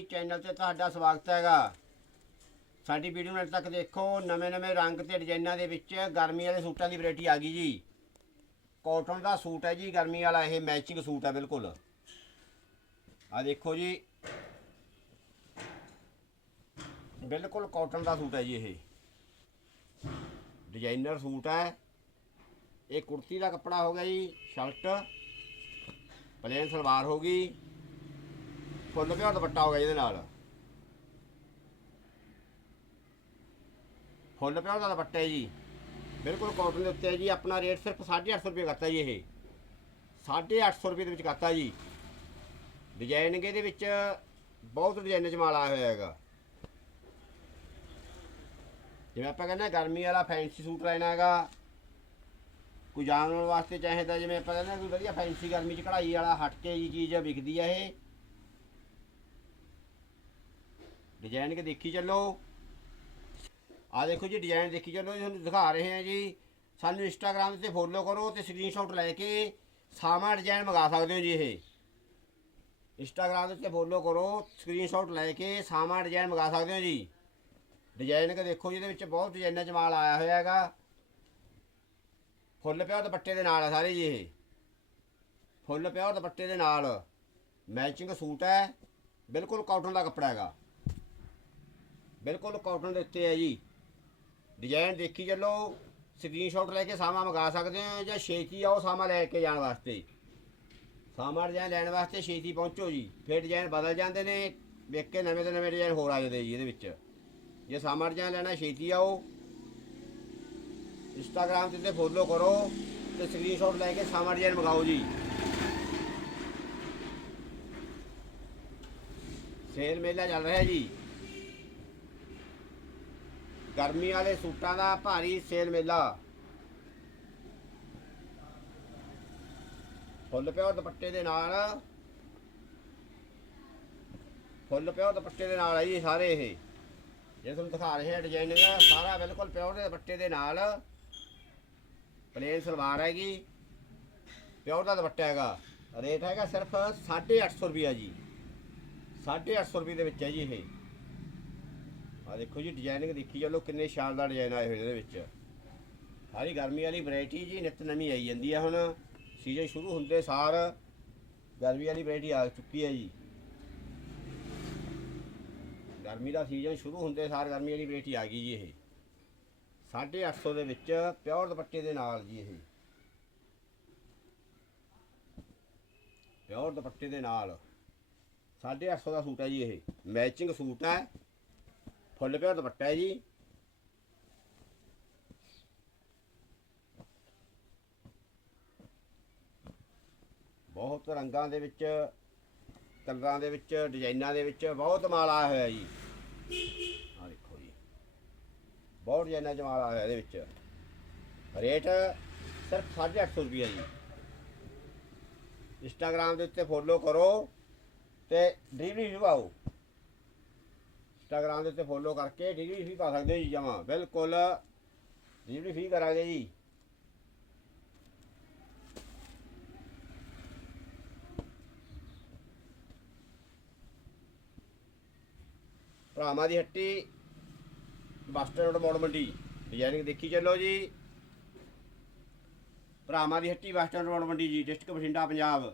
ਜੀ ਚੈਨਲ ਤੇ ਤੁਹਾਡਾ ਸਵਾਗਤ ਹੈਗਾ। ਸਾਡੀ ਵੀਡੀਓ ਨੂੰ ਤੱਕ ਦੇਖੋ, ਨਵੇਂ ਨਵੇਂ ਰੰਗ ਤੇ ਡਿਜ਼ਾਈਨਾਂ ਦੇ ਵਿੱਚ ਗਰਮੀ ਵਾਲੇ ਸੂਟਾਂ ਦੀ ਵੈਰਾਈਟੀ ਆ ਗਈ ਜੀ। ਕਾਟਨ ਦਾ ਸੂਟ ਹੈ ਜੀ, ਗਰਮੀ ਵਾਲਾ ਇਹ ਮੈਚਿੰਗ ਸੂਟ ਹੈ ਬਿਲਕੁਲ। ਆ ਦੇਖੋ ਜੀ। ਬਿਲਕੁਲ ਕਾਟਨ ਦਾ ਸੂਟ ਹੈ ਜੀ ਇਹ। ਡਿਜ਼ਾਈਨਰ ਸੂਟ ਹੈ। ਇਹ ਕੁੜਤੀ ਦਾ ਕੱਪੜਾ ਹੋ ਗਿਆ ਜੀ ਸ਼ਰਟ ਪਲੇਨ ਸਲਵਾਰ ਹੋ ਗਈ। ਫੁੱਲ ਪਿਆ ਦੁਪੱਟਾ ਹੋ ਗਿਆ ਇਹਦੇ ਨਾਲ। ਫੁੱਲ ਪਿਆ ਦਾ ਦੁਪੱਟਾ ਹੈ ਜੀ। ਬਿਲਕੁਲ ਕਾਟਨ ਦੇ ਉੱਤੇ ਹੈ ਜੀ, ਆਪਣਾ ਰੇਟ ਸਿਰਫ 850 ਰੁਪਏ ਕਰਤਾ ਜੀ ਇਹ। 850 ਰੁਪਏ ਦੇ ਵਿੱਚ ਕਰਤਾ ਜੀ। ਡਿਜ਼ਾਈਨਿੰਗ ਇਹਦੇ ਵਿੱਚ ਬਹੁਤ ਡਿਜ਼ਾਈਨ ਚ ਮਾਲ ਆਇਆ ਹੋਇਆ ਹੈਗਾ। ਜਿਵੇਂ ਆਪਾਂ ਕਹਿੰਦੇ ਗਰਮੀ ਵਾਲਾ ਫੈਂਸੀ ਸੂਟ ਲੈਣਾ ਹੈਗਾ। ਕੋਈ ਜਾਣਨ ਵਾਸਤੇ ਚਾਹੇ ਤਾਂ ਜਿਵੇਂ ਆਪਾਂ ਕਹਿੰਦੇ ਕੋਈ ਵਧੀਆ ਫੈਂਸੀ ਗਰਮੀ ਚ ਕਢਾਈ ਵਾਲਾ ਹਟ ਕੇ ਜੀ ਚੀਜ਼ ਵਿਕਦੀ ਆ ਇਹ। ਡਿਜ਼ਾਈਨ ਕੇ ਦੇਖੀ ਚੱਲੋ। ਆ ਦੇਖੋ ਜੀ ਡਿਜ਼ਾਈਨ ਦੇਖੀ ਚੱਲੋ, ਜੀ, ਤੁਹਾਨੂੰ ਦਿਖਾ ਰਹੇ ਹਾਂ ਜੀ। ਸਾਨੂੰ ਇੰਸਟਾਗ੍ਰam ਤੇ ਫੋਲੋ ਕਰੋ ਤੇ ਸਕਰੀਨਸ਼ਾਟ ਲੈ ਕੇ ਸਾਮਾ ਡਿਜ਼ਾਈਨ ਮੰਗਾ ਸਕਦੇ ਹੋ ਜੀ ਇਹ। ਇੰਸਟਾਗ੍ਰam ਦੇ ਉੱਤੇ ਫੋਲੋ ਕਰੋ ਸਕਰੀਨਸ਼ਾਟ ਲੈ ਕੇ ਸਾਮਾ ਡਿਜ਼ਾਈਨ ਮੰਗਾ ਸਕਦੇ ਹੋ ਜੀ। ਡਿਜ਼ਾਈਨ ਕੇ ਦੇਖੋ ਜੀ, ਇਹਦੇ ਵਿੱਚ ਬਹੁਤ ਡਿਜ਼ਾਈਨਾਂ ਚ ਮਾਲ ਆਇਆ ਹੋਇਆ ਹੈਗਾ। ਫੁੱਲ ਪਿਆ ਦੁਪੱਟੇ ਦੇ ਨਾਲ ਆ ਸਾਰੇ ਜੀ ਇਹ। ਫੁੱਲ ਪਿਆ ਦੁਪੱਟੇ ਦੇ ਨਾਲ। ਮੈਚਿੰਗ ਸੂਟ ਹੈ, ਬਿਲਕੁਲ ਕਾਟਨ ਦਾ ਕੱਪੜਾ ਹੈਗਾ। ਬਿਲਕੁਲ ਕਾਟਨ ਦੇ ਉੱਤੇ ਹੈ ਜੀ। ਡਿਜ਼ਾਈਨ ਦੇਖੀ ਚੱਲੋ ਸਕਰੀਨਸ਼ਾਟ ਲੈ ਕੇ ਸਾਮਾ ਮੰਗਾ ਸਕਦੇ ਹੋ ਜਾਂ ਛੇਤੀ ਆਓ ਸਾਮਾ ਲੈ ਕੇ ਜਾਣ ਵਾਸਤੇ। ਸਾਮਾ ਡਿਜ਼ਾਈਨ ਲੈਣ ਵਾਸਤੇ ਛੇਤੀ ਪਹੁੰਚੋ ਜੀ। ਫਿਰ ਡਿਜ਼ਾਈਨ ਬਦਲ ਜਾਂਦੇ ਨੇ, ਵੇਖ ਕੇ ਨਵੇਂ ਤੋਂ ਨਵੇਂ ਡਿਜ਼ਾਈਨ ਹੋਰ ਆ ਜਾਂਦੇ ਜੀ ਇਹਦੇ ਵਿੱਚ। ਜੇ ਸਾਮਾ ਡਿਜ਼ਾਈਨ ਲੈਣਾ ਛੇਤੀ ਆਓ ਇੰਸਟਾਗ੍ਰam ਤੇ ਫੋਲੋ ਕਰੋ ਤੇ ਸਕਰੀਨਸ਼ਾਟ ਲੈ ਕੇ ਸਾਮਾ ਡਿਜ਼ਾਈਨ ਮੰਗਾਓ ਜੀ। ਸੇਲ ਮੇਲਾ ਚੱਲ ਰਿਹਾ ਜੀ। ਗਰਮੀ ਵਾਲੇ ਸੂਟਾਂ ਦਾ ਭਾਰੀ ਸੇਲ ਮੇਲਾ। ਫੁੱਲ ਪਿਓਰ ਦੁਪੱਟੇ ਦੇ ਨਾਲ। ਫੁੱਲ ਪਿਓਰ ਦੁਪੱਟੇ ਦੇ ਨਾਲ ਆ ਜੀ ਸਾਰੇ ਇਹ। ਜੇ ਤੁਹਾਨੂੰ ਦਿਖਾ ਰਹੇ ਹਾਂ ਡਿਜ਼ਾਈਨਿੰਗ ਸਾਰਾ ਬਿਲਕੁਲ ਪਿਓਰ ਦੇ ਦੁਪੱਟੇ ਦੇ ਨਾਲ। ਪਲੇਨ ਸਲਵਾਰ ਹੈਗੀ। ਪਿਓਰ ਦਾ ਦੁਪੱਟਾ ਹੈਗਾ। ਰੇਟ ਹੈਗਾ ਸਿਰਫ 850 ਰੁਪਿਆ ਜੀ। 850 ਰੁਪਏ ਦੇ ਵਿੱਚ ਹੈ ਜੀ ਇਹ। ਆ ਦੇਖੋ ਜੀ ਡਿਜ਼ਾਈਨਿੰਗ ਦੇਖੀ ਚੱਲੋ ਕਿੰਨੇ ਸ਼ਾਨਦਾਰ ਡਿਜ਼ਾਈਨ ਆਏ ਹੋਏ ਇਹਦੇ ਵਿੱਚ। ਸਾਰੀ ਗਰਮੀ ਵਾਲੀ ਵੈਰਾਈਟੀ ਜੀ, ਨਿਤ ਨਵੀਂ ਆਈ ਜਾਂਦੀ ਹੈ ਹੁਣ। ਸੀਜ਼ਨ ਸ਼ੁਰੂ ਹੁੰਦੇ ਸਾਰ ਗਰਮੀ ਵਾਲੀ ਵੈਰਾਈਟੀ ਆ ਚੁੱਕੀ ਹੈ ਜੀ। ਗਰਮੀ ਦਾ ਸੀਜ਼ਨ ਸ਼ੁਰੂ ਹੁੰਦੇ ਸਾਰ ਗਰਮੀ ਵਾਲੀ ਵੈਰਾਈਟੀ ਆ ਗਈ ਜੀ ਇਹ। 850 ਦੇ ਵਿੱਚ ਪਿਓਰ ਦੁਪੱਟੇ ਦੇ ਨਾਲ ਜੀ ਇਹ। ਪਿਓਰ ਦੁਪੱਟੇ ਦੇ ਨਾਲ। 850 ਦਾ ਸੂਟ ਹੈ ਜੀ ਇਹ। ਮੈਚਿੰਗ ਸੂਟ ਹੈ ਫੁੱਲ ਪਿਓਰ ਦੁਪੱਟਾ ਹੈ ਜੀ। ਬਹੁਤ ਰੰਗਾਂ ਦੇ ਵਿੱਚ, ਕਲਰਾਂ ਦੇ ਵਿੱਚ, ਡਿਜ਼ਾਈਨਾਂ ਦੇ ਵਿੱਚ ਬਹੁਤ ਮਾਲ ਆਇਆ ਹੋਇਆ ਜੀ। ਆ ਦੇਖੋ ਜੀ। ਬਹੁਤ ਡਿਜ਼ਾਈਨਾਂ ਚ ਮਾਲ ਆਇਆ ਹੋਇਆ ਇਹਦੇ ਵਿੱਚ। ਰੇਟ ਸਿਰਫ 850 ਰੁਪਏ ਜੀ। ਇੰਸਟਾਗ੍ਰam ਦੇ ਉੱਤੇ ਫੋਲੋ ਕਰੋ ਤੇ ਡਿਲੀਵਰੀ ਪਾਓ ਇੰਸਟਾਗ੍ਰਾਮ ਦੇ ਉੱਤੇ ਫੋਲੋ ਕਰਕੇ ਡਿਲੀਵਰੀ ਫੀ ਪਾ ਸਕਦੇ ਹੋ ਜੀ ਜਮਾ, ਬਿਲਕੁਲ। ਡਿਲੀਵਰੀ ਫੀ ਕਰਾਂਗੇ ਜੀ। ਭਰਾਵਾਂ ਦੀ ਹੱਟੀ ਬੱਸ ਸਟੈਂਡ ਮੋੜ ਮੰਡੀ। ਡਿਜ਼ਾਈਨਿੰਗ ਦੇਖੀ ਚੱਲੋ ਜੀ। ਭਰਾਵਾਂ ਦੀ ਹੱਟੀ ਬੱਸ ਸਟੈਂਡ ਮੋੜ ਮੰਡੀ ਜੀ ਡਿਸਟ੍ਰਿਕਟ ਬਠਿੰਡਾ, ਪੰਜਾਬ।